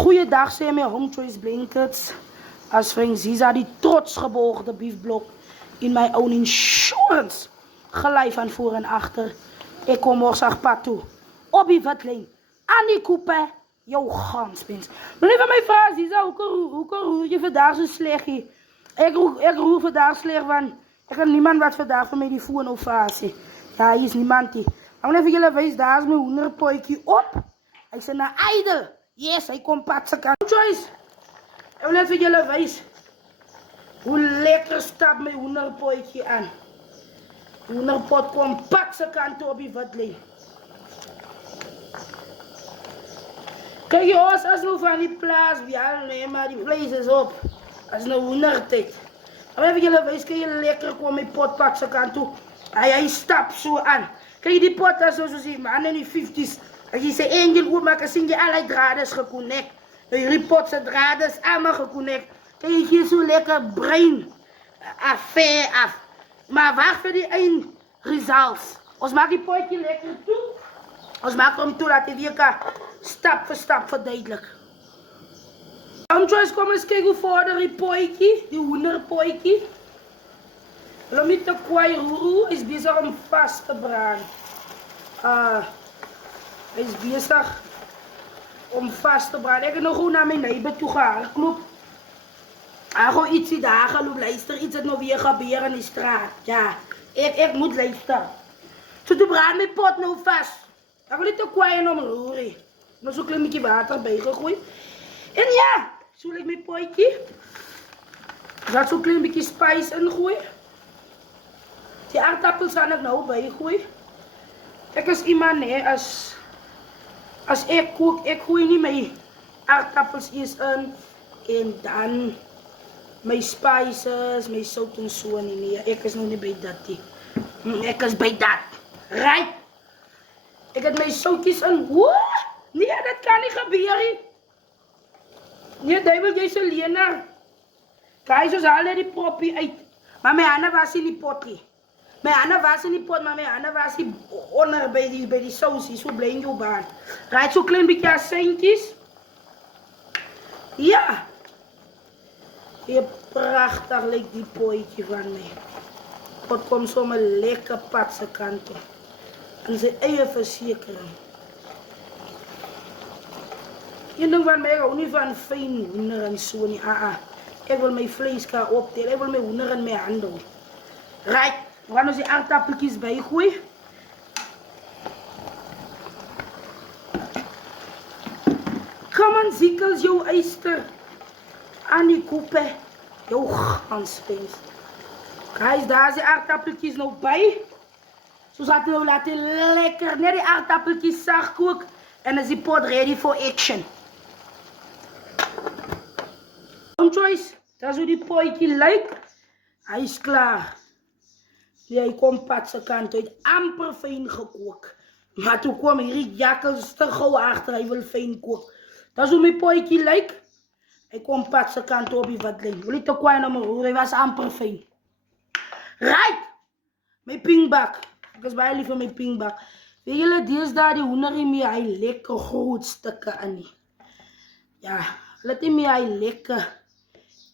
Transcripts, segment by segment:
Goeiedag, sê my Home Choice Blankets. As vriend Ziza die trots geboogde biefblok in my own insurance. Gelei van voor en achter. Ik kom morsig pad toe. Op die witlijn. Aan die koepen. Jou ganspins. Maar even mijn vraag, Ziza, hoe roer je vandaag zo slecht hier? Ik roer vandaag slecht, want ik heb niemand wat vandaag voor mij die voer en ovatie. Ja, hier is niemand die. Maar even jullie wijs, daar is mijn hoenderpootje op. Hij is een ijdel. Yes, hij komt patsen kan. Choice. Ik wil even jullie wijs. Hoe lekker staat mijn hoenderpootje aan. De hoenderpot komt patsen kan op die witlijn. Kijk jongens, als nou van die plaats, ja nee, maar die vlees is op. Als nou hoendertik. Dan even jullie wijs, kan je lekker komen mijn pot patsen kan toe. Hij stapt zo aan. Kijk die pot daar zo zien, man in die 50's. Als je ze één keer goed maakt, zie je allerlei draden geconnect. Die potse draden is allemaal geconnect. Kijk je hier zo lekker brain affair af. Maar wacht voor die één results. Ons maakt die potje lekker toe. Ons maakt hem toe dat hij weer kan stap voor stap verduidelijken. Choice, kom eens kijken hoe vorder die potje, die hoenderpotje. Laat me te kwaai roer is bezig om vast te branden. Hij is bezig om vast te branden. Ik heb nog goed naar mijn neighbor toe gegaan. Klopt. Hij gewoon iets daar gaan luisteren. Iets dat nog weer gebeuren in de straat. Ja, ik moet luisteren. Zo te branden mijn pot nou vast. Ik wil niet te kwaai om roeren. Maar zo'n klein beetje water bij gegooid. En ja, zo ligt mijn potje. Ik had zo'n klein beetje spice in gooien. Die aardappels gaan ik nou bij gooien. Ik is iemand, nee, als ik kook, ik gooi niet mijn aardappels eerst in. En dan mijn spices, mijn zout en zo. Nee, ik is nog niet bij dat. Ik is bij dat. Right? Ik heb mijn zoutjes in. Wat? Nee, dat kan niet gebeuren. Nee, daar wil jij zo leren. Kijk, zo haal die propje uit. Maar mijn handen was in die potje. Mijn handen was in die pot, maar mijn handen was onder bij die sausjes. Zo blij in jouw baan. Rijd zo'n klein beetje azijntjes. Ja. Hier prachtig lijkt die potje van mij. Het komt zo met lekker patse kanten. En ze eigen verzekeren. Je denkt van mij, ik hou niet van fijn hoender en zo niet. Ik wil mijn vlees gaan optellen. Ik wil mijn hoender in mijn handen. Right. We gaan dus die aardappeltjes bijgooien. Kom aan, ziekels, jouw eister. Aan die koepen. Jouw ganspins. Kijk, daar zijn die aardappeltjes nog bij. Zo zaten we laten lekker. Net die aardappeltjes zacht koken. En dan is die pot ready for action. Choice, dat is hoe die potje lijkt. Hij is klaar. Ja, hij komt patse kant uit. Amper fijn gekookt. Maar toen kwam Riek Jakkels te gauw achter. Hij wil fijn koken. Dat is hoe mijn potje lijkt. Hij komt patse kant op die witlijn. Wil ik te kwaai naar me roeren. Hij was amper fijn. Right! Mijn pingbak. Ik is bij liever mijn pingbak. Weet jullie, deze daar die hoender in mij. Hij lekker groot stukken aan. Ja, let in mij hij lekker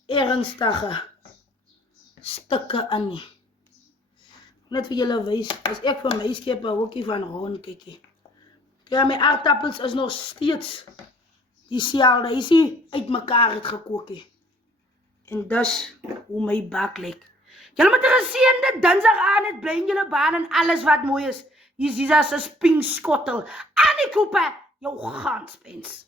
ernstige stukken aan. Net voor jullie wijs, als ik van mij schep, ook hier van rond kijken. Ja, mijn aardappels is nog steeds diezelfde. Is hier uit elkaar het gekookt. En dat is hoe mijn bak lijkt. Jullie moeten gezien de dinsdag aan het blijven jullie baan en alles wat mooi is. Je ziet dat ze spingskottel. En ik kopen jouw ganspins.